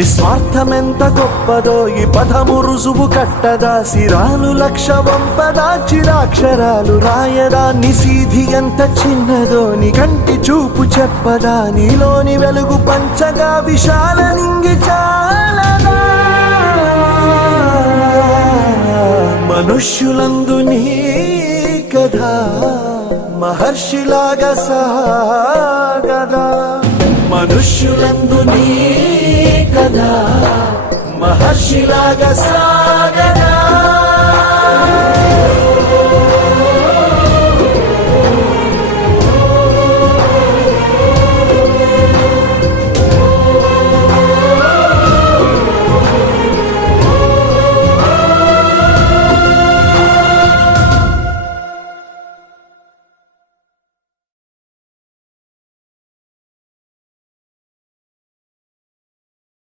నిస్వార్థమెంత గొప్పదో ఈ పదము రుజువు కట్టదా, సిరాలు లక్ష వంపదా చిరాక్షరాలు రాయదా, నిసీధి ఎంత చిన్నదో నీ కంటి చూపు చెప్పదా, నీలోని వెలుగు పంచగా విశాల నింగి చాలదా. మనుష్యులందు నీ కథ మహర్షిలాగా సాగదా, మనుష్యులందు నీ కథ మహర్షిలాగా సాగదా.